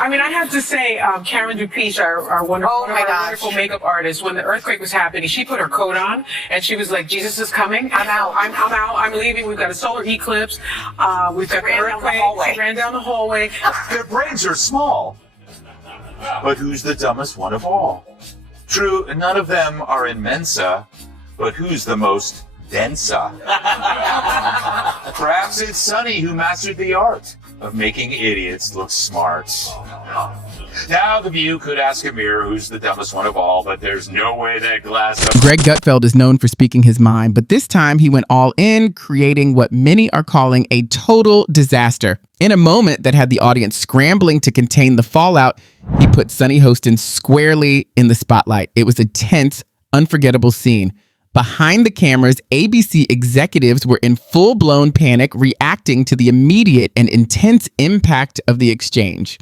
I mean, I have to say, Karen Dupiche, our wonderful makeup artist, when the earthquake was happening, she put her coat on and she was like, Jesus is coming. I'm out. I'm leaving. We've got a solar eclipse. We've got the earthquake. She ran down the hallway. Their brains are small. But who's the dumbest one of all? True, none of them are in Mensa, but who's the most densa? Perhaps it's Sunny who mastered the art of making idiots look smart. Now the View could ask a mirror who's the dumbest one of all, but there's no way that glass... Greg Gutfeld is known for speaking his mind, but this time he went all in, creating what many are calling a total disaster. In a moment that had the audience scrambling to contain the fallout, he put Sunny Hostin squarely in the spotlight. It was a tense, unforgettable scene. Behind the cameras, ABC executives were in full-blown panic, reacting to the immediate and intense impact of the exchange.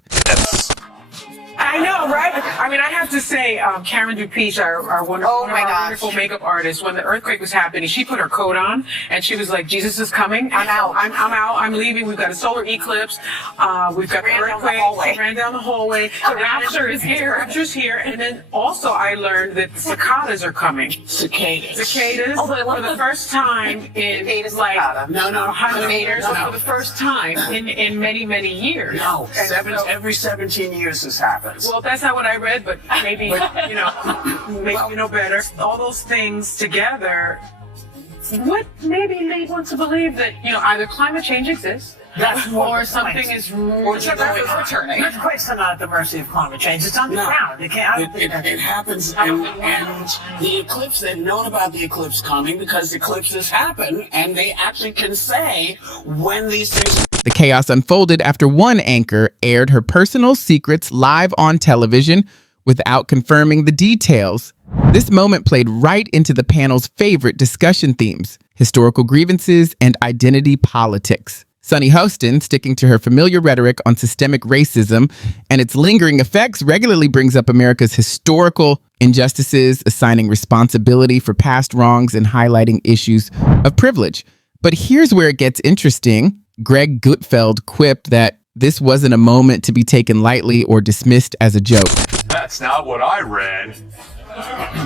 I know, right? I mean, I have to say, Karen Dupiche, our wonderful makeup artist, when the earthquake was happening, she put her coat on and she was like, Jesus is coming. I'm out. I'm leaving. We've got a solar eclipse. We've got the earthquake. She ran down the hallway. The rapture is here. Rapture's here. And then also I learned that cicadas are coming. Cicadas. Although I love for the first time in like 100 years. For the first time in many, many years. No, every 17 years this happens. Well, that's not what I read, but maybe, you know better. All those things together would maybe lead one to believe that, either climate change exists, or something is returning. Earthquakes are not at the mercy of climate change. It's underground. It happens, and the eclipse, they've known about the eclipse coming because eclipses happen, and they actually can say when these things... The chaos unfolded after one anchor aired her personal secrets live on television without confirming the details. This moment played right into the panel's favorite discussion themes: historical grievances and identity politics. Sunny Hostin, sticking to her familiar rhetoric on systemic racism and its lingering effects, regularly brings up America's historical injustices, assigning responsibility for past wrongs and highlighting issues of privilege. But here's where it gets interesting. Greg Gutfeld quipped that this wasn't a moment to be taken lightly or dismissed as a joke. That's not what I read.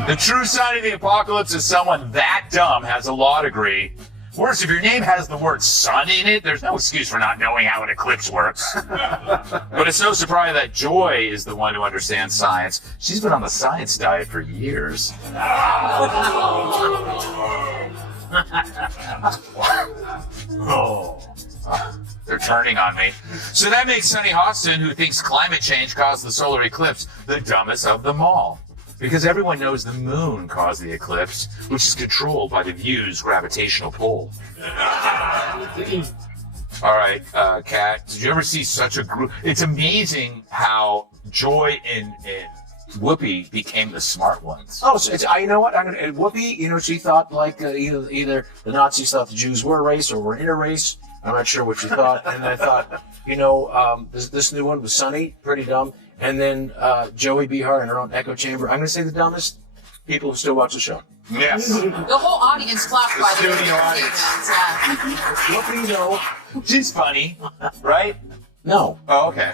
The true sign of the apocalypse is someone that dumb has a law degree. Worse, if your name has the word sun in it, there's no excuse for not knowing how an eclipse works. But it's no surprise that Joy is the one who understands science. She's been on the science diet for years. They're turning on me. So that makes Sunny Hostin, who thinks climate change caused the solar eclipse, the dumbest of them all. Because everyone knows the moon caused the eclipse, which is controlled by the View's gravitational pull. All right, Kat, did you ever see such a group? It's amazing how Joy and Whoopi became the smart ones. Oh, you know what? Whoopi, she thought like either the Nazis thought the Jews were a race or were in a race. I'm not sure what she thought. And I thought, this new one was Sunny, pretty dumb. And then Joey Behar in her own echo chamber. I'm going to say the dumbest people who still watch the show. Yes. The whole audience clapped by the studio audience. Whoopi, She's funny, right? No. Oh, okay.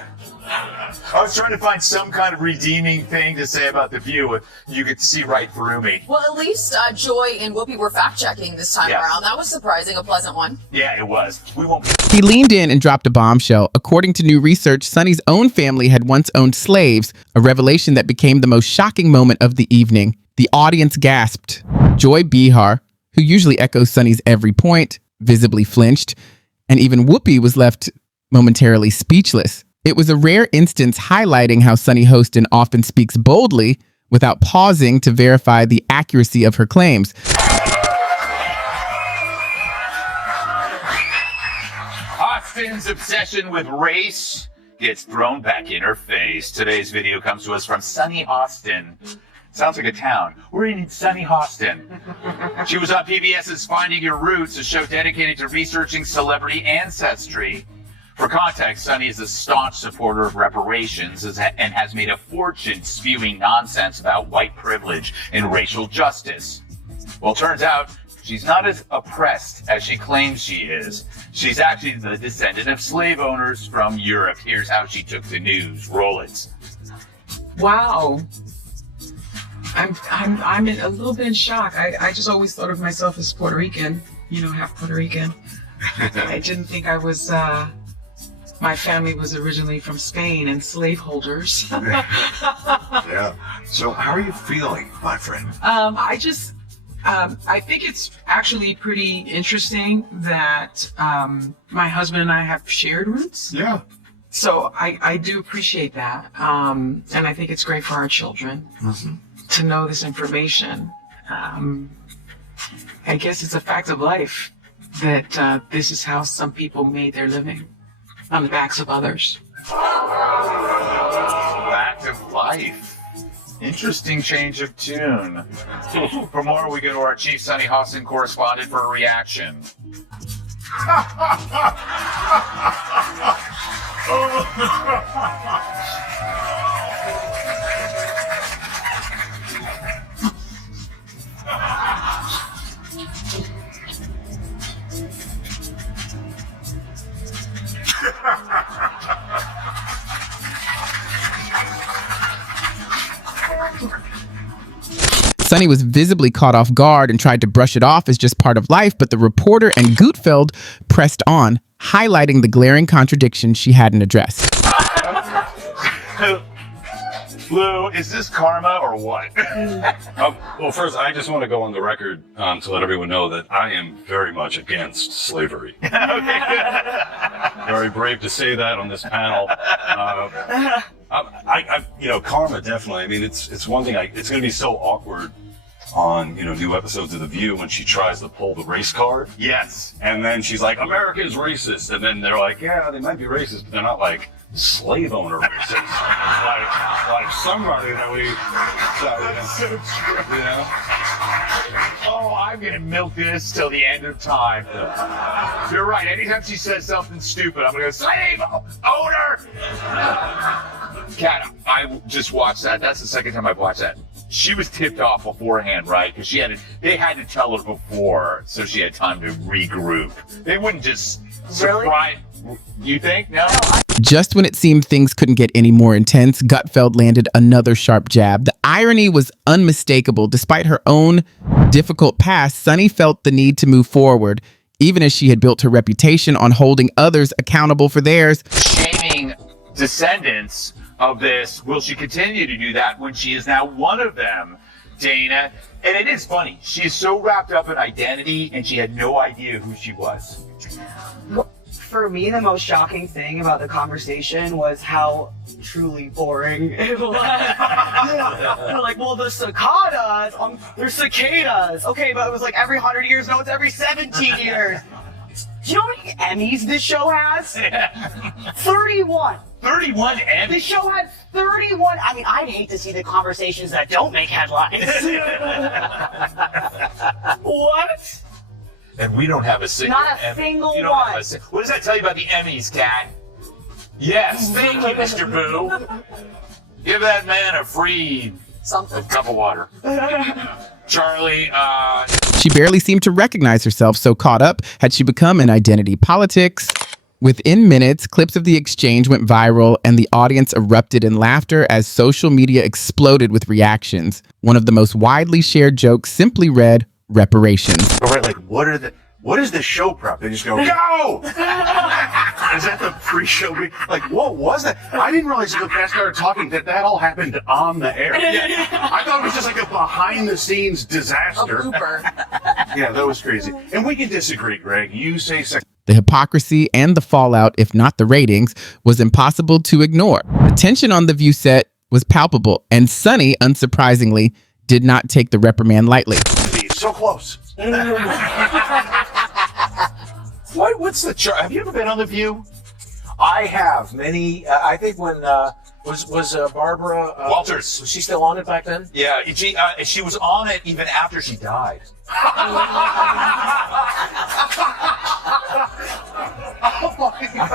I was trying to find some kind of redeeming thing to say about The View. You could see right through me. Well, at least Joy and Whoopi were fact-checking this time around. That was surprising, a pleasant one. Yeah, it was. We won't be... He leaned in and dropped a bombshell. According to new research, Sunny's own family had once owned slaves, a revelation that became the most shocking moment of the evening. The audience gasped. Joy Behar, who usually echoes Sunny's every point, visibly flinched, and even Whoopi was left momentarily speechless. It was a rare instance highlighting how Sunny Hostin often speaks boldly without pausing to verify the accuracy of her claims. Hostin's obsession with race gets thrown back in her face. Today's video comes to us from Sunny Hostin. Sounds like a town. We're in Sunny Hostin. She was on PBS's Finding Your Roots, a show dedicated to researching celebrity ancestry. For context, Sunny is a staunch supporter of reparations and has made a fortune spewing nonsense about white privilege and racial justice. Well, turns out she's not as oppressed as she claims she is. She's actually the descendant of slave owners from Europe. Here's how she took the news. Roll it. Wow. I'm a little bit in shock. I just always thought of myself as Puerto Rican, you know, half Puerto Rican. I didn't think I was, my family was originally from Spain and slaveholders. Yeah. So how are you feeling, my friend? I think it's actually pretty interesting that my husband and I have shared roots. Yeah. So I do appreciate that. And I think it's great for our children to know this information. I guess it's a fact of life that this is how some people made their living, on the backs of others. Fact of life. Interesting change of tune. For more, we go to our chief Sunny Hostin correspondent for a reaction. Sunny was visibly caught off guard and tried to brush it off as just part of life, but the reporter and Gutfeld pressed on, highlighting the glaring contradiction she hadn't addressed. Lou, is this karma or what? Well, first, I just want to go on the record to let everyone know that I am very much against slavery. Very brave to say that on this panel. Karma, definitely. I mean, it's one thing. It's going to be so awkward on, new episodes of The View when she tries to pull the race card. Yes. And then she's like, America is racist. And then they're like, yeah, they might be racist, but they're not like slave owner racist. like somebody that we... That's so true. Oh, I'm going to milk this till the end of time. You're right. Anytime she says something stupid, I'm going to go, slave owner! Kat, I just watched that. That's the second time I've watched that. She was tipped off beforehand, right? Because they had to tell her before, so she had time to regroup. They wouldn't just surprise. You think? No? Just when it seemed things couldn't get any more intense, Gutfeld landed another sharp jab. The irony was unmistakable. Despite her own difficult past, Sunny felt the need to move forward, even as she had built her reputation on holding others accountable for theirs. Shaming descendants of this. Will she continue to do that when she is now one of them, Dana? And it is funny. She is so wrapped up in identity, and she had no idea who she was. For me, the most shocking thing about the conversation was how truly boring it was. They're like, well, the cicadas, they're cicadas. Okay, but it was like every 100 years. No, it's every 17 years. Do you know how many Emmys this show has? 31. 31 Emmys? This show has 31. I mean, I'd hate to see the conversations that don't make headlines. What? And we don't have a single Not a Emmy. single You don't one. have what does that tell you about the Emmys, Kat? Yes, thank you, Mr. Boo. Give that man a free cup of water. Charlie, She barely seemed to recognize herself, so caught up had she become in identity politics. Within minutes, clips of the exchange went viral and the audience erupted in laughter as social media exploded with reactions. One of the most widely shared jokes simply read, reparations. All right, like, what is the show prep? They just go, go! Is that the pre-show? Like, what was that? I didn't realize until Kat started talking that all happened on the air. I thought it was just like a behind-the-scenes disaster. A blooper. Yeah, that was crazy. And we can disagree, Greg. You say The hypocrisy and the fallout, if not the ratings, was impossible to ignore. The tension on the View set was palpable, and Sunny, unsurprisingly, did not take the reprimand lightly. so close. What's the chart? Have you ever been on The View? I have many. I think when was Barbara Walters? Was she still on it back then? Yeah, she was on it even after she died. I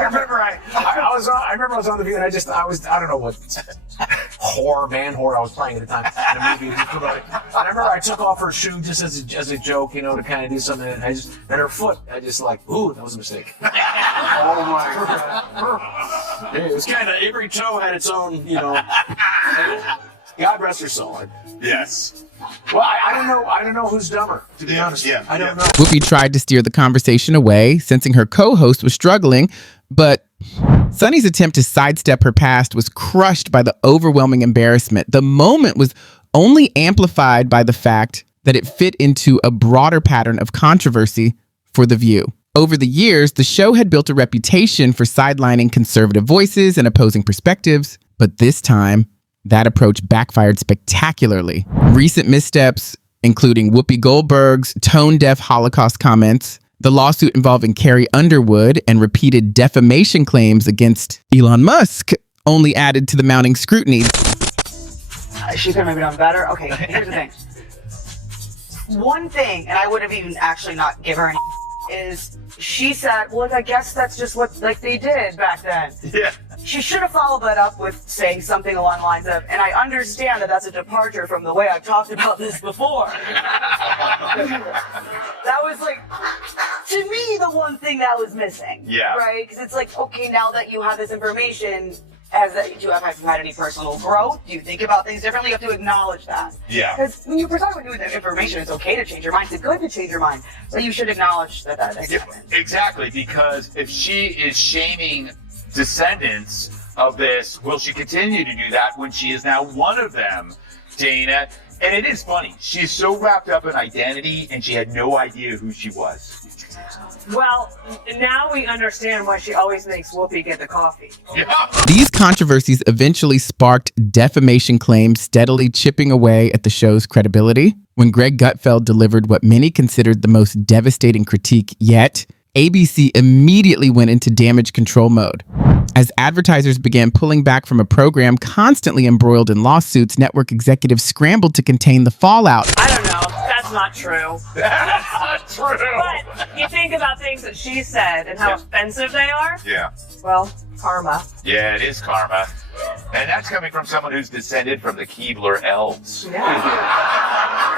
remember I was on The View, and I don't know what man whore I was playing at the time. The movie was promoting. I remember I took off her shoe just as a joke, you know, to kind of do something. And her foot, I just like, ooh, that was a mistake. Oh my God. It was kind of, every toe had its own, you know. God rest her soul. Yes. Well, I don't know who's dumber, to be honest. Yeah, I don't know. Whoopi tried to steer the conversation away, sensing her co-host was struggling, but Sunny's attempt to sidestep her past was crushed by the overwhelming embarrassment. The moment was only amplified by the fact that it fit into a broader pattern of controversy for The View. Over the years, the show had built a reputation for sidelining conservative voices and opposing perspectives, but this time, that approach backfired spectacularly. Recent missteps, including Whoopi Goldberg's tone-deaf Holocaust comments, the lawsuit involving Carrie Underwood, and repeated defamation claims against Elon Musk, only added to the mounting scrutiny. She could have maybe done better. Okay, here's the thing. One thing, and I would have even actually not give her any, is she said, well, I guess that's just what they did back then. Yeah. She should have followed that up with saying something along the lines of, and I understand that that's a departure from the way I've talked about this before. That was like, to me, the one thing that was missing. Yeah. Right? Because it's like, okay, now that you have this information, do you have had any personal growth? Do you think about things differently? You have to acknowledge that. Yeah. Because when you're talking about new information, it's okay to change your mind. It's good to change your mind. But you should acknowledge that has happened. Exactly, because if she is shaming descendants of this, will she continue to do that when she is now one of them, Dana? And it is funny. She's so wrapped up in identity, and she had no idea who she was. Well, now we understand why she always makes Whoopi get the coffee. Yeah. These controversies eventually sparked defamation claims, steadily chipping away at the show's credibility. When Greg Gutfeld delivered what many considered the most devastating critique yet, ABC immediately went into damage control mode. As advertisers began pulling back from a program constantly embroiled in lawsuits, network executives scrambled to contain the fallout. I don't know. That's not true. That's not true. But you think about things that she said and how offensive they are. Yeah. Well, karma. Yeah, it is karma. And that's coming from someone who's descended from the Keebler elves. Yeah.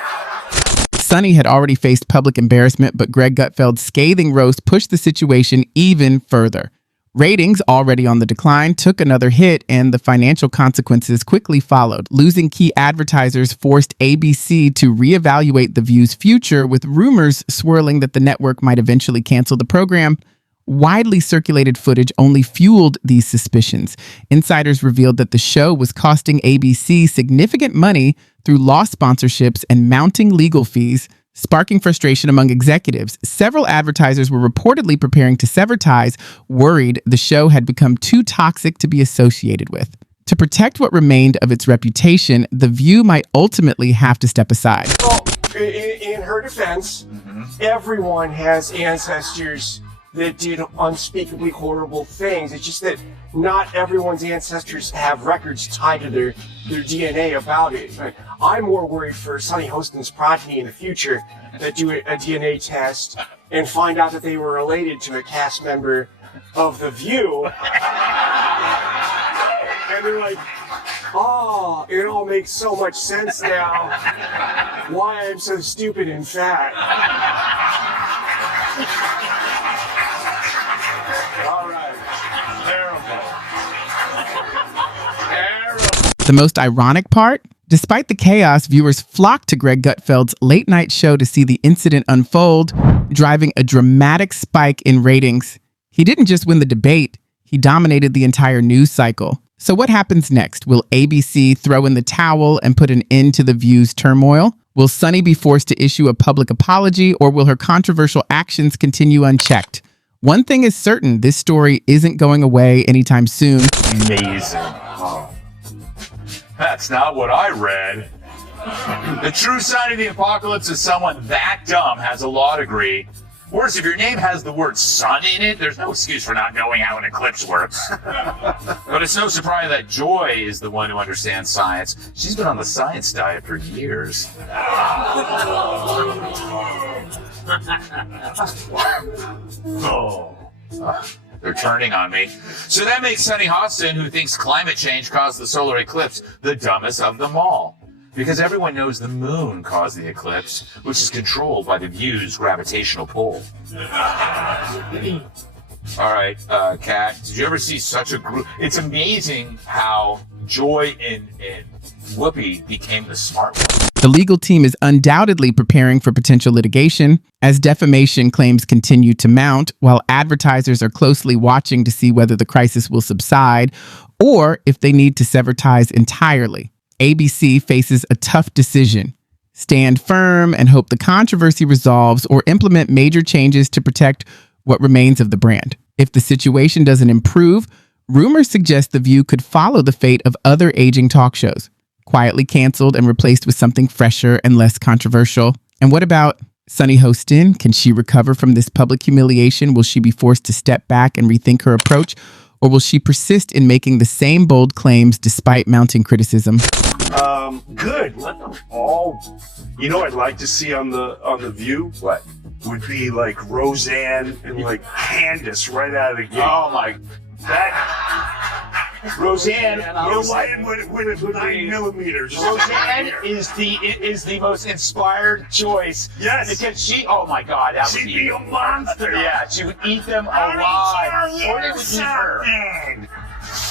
Sunny had already faced public embarrassment, but Greg Gutfeld's scathing roast pushed the situation even further. Ratings, already on the decline, took another hit, and the financial consequences quickly followed. Losing key advertisers forced ABC to reevaluate The View's future, with rumors swirling that the network might eventually cancel the program. Widely circulated footage only fueled these suspicions. Insiders revealed that the show was costing ABC significant money through lost sponsorships and mounting legal fees, sparking frustration among executives. Several advertisers were reportedly preparing to sever ties, worried the show had become too toxic to be associated with. To protect what remained of its reputation, The View might ultimately have to step aside. Well, in her defense, everyone has ancestors that did unspeakably horrible things. It's just that not everyone's ancestors have records tied to their DNA about it. But I'm more worried for Sunny Hostin's progeny in the future that do a DNA test and find out that they were related to a cast member of The View. And they're like, oh, it all makes so much sense now why I'm so stupid and fat. All right. Terrible. The most ironic part? Despite the chaos, viewers flocked to Greg Gutfeld's late-night show to see the incident unfold, driving a dramatic spike in ratings. He didn't just win the debate, he dominated the entire news cycle. So what happens next? Will ABC throw in the towel and put an end to The View's turmoil? Will Sunny be forced to issue a public apology, or will her controversial actions continue unchecked? One thing is certain, this story isn't going away anytime soon. Amazing. Oh. That's not what I read. The true sign of the apocalypse is someone that dumb has a law degree. Worse, if your name has the word sun in it, there's no excuse for not knowing how an eclipse works. But it's no surprise that Joy is the one who understands science. She's been on the science diet for years. They're turning on me. So that makes Sunny Hostin, who thinks climate change caused the solar eclipse, the dumbest of them all. because everyone knows the moon caused the eclipse, which is controlled by the View's gravitational pull. All right, Kat, did you ever see such a group? It's amazing how Joy and Whoopi became the smart one. The legal team is undoubtedly preparing for potential litigation as defamation claims continue to mount, while advertisers are closely watching to see whether the crisis will subside or if they need to sever ties entirely. ABC faces a tough decision: stand firm and hope the controversy resolves, or implement major changes to protect what remains of the brand. If the situation doesn't improve, rumors suggest The View could follow the fate of other aging talk shows, quietly canceled and replaced with something fresher and less controversial. And what about Sunny Hostin? Can she recover from this public humiliation? Will she be forced to step back and rethink her approach? Or will she persist in making the same bold claims despite mounting criticism? Good. Let them all. You know, I'd like to see on the View. What? Would be like Roseanne and like Candace right out of the gate. Oh my! Roseanne with 9mm. Roseanne is the most inspired choice. Yes. Because she, oh my God, that She'd be a monster. Yeah, she would eat them alive, or they would eat her.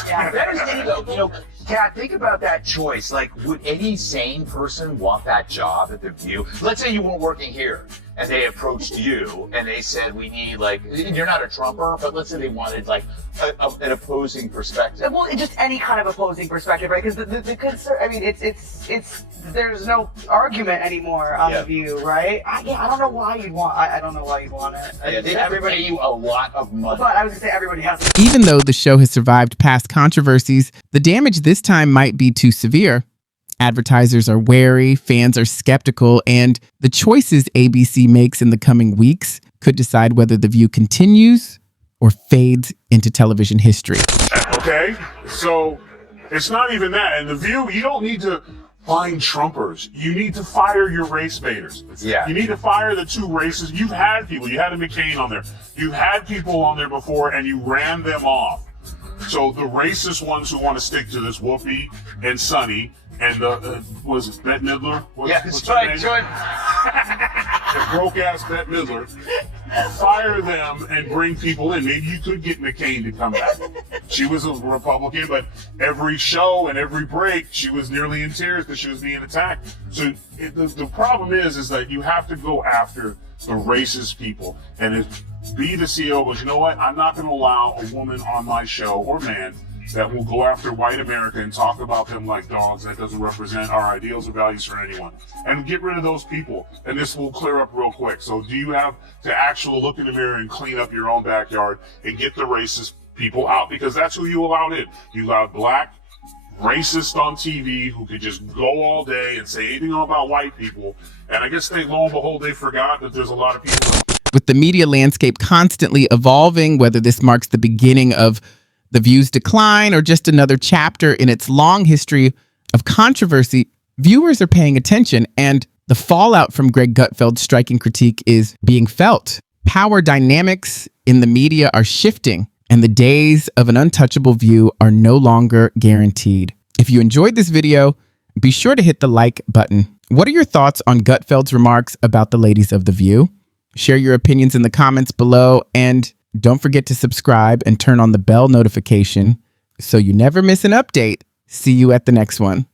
Yeah, that is it though. You know, Kat, think about that choice. Like, would any sane person want that job at The View? Let's say you weren't working here, and they approached you, and they said, we need, like, you're not a Trumper, but let's say they wanted, like, an opposing perspective. Well, just any kind of opposing perspective, right? Because the concern, I mean, it's there's no argument anymore on The View, right? I don't know why you'd want. I don't know why you'd want it. Yeah, they have to pay you a lot of money. But I was gonna say everybody has. Even though the show has survived past controversies, the damage this time might be too severe. Advertisers are wary, fans are skeptical, and the choices ABC makes in the coming weeks could decide whether The View continues or fades into television history. Okay, so it's not even that. And The View, you don't need to find Trumpers. You need to fire your race baiters. Yeah. You need to fire the two races. You've had people. You had a McCain on there. You've had people on there before, and you ran them off. So the racist ones who want to stick to this, Whoopi and Sunny, and was it Bette Midler? That's right, Jordan. The broke-ass Bette Midler. Fire them and bring people in. Maybe you could get McCain to come back. She was a Republican, but every show and every break, she was nearly in tears because she was being attacked. So the problem is that you have to go after the racist people. And if be the CEO goes, you know what? I'm not going to allow a woman on my show or man that will go after white America and talk about them like dogs. That doesn't represent our ideals or values for anyone. And get rid of those people, and this will clear up real quick. So do you have to actually look in the mirror and clean up your own backyard and get the racist people out? Because that's who you allowed in. You allowed black racist on TV who could just go all day and say anything about white people. And I guess lo and behold, they forgot that there's a lot of people. With the media landscape constantly evolving, whether this marks the beginning of The View's decline or just another chapter in its long history of controversy, viewers are paying attention, and the fallout from Greg Gutfeld's striking critique is being felt. Power dynamics in the media are shifting, and the days of an untouchable View are no longer guaranteed. If you enjoyed this video, be sure to hit the like button. What are your thoughts on Gutfeld's remarks about the ladies of The View? Share your opinions in the comments below, and don't forget to subscribe and turn on the bell notification so you never miss an update. See you at the next one.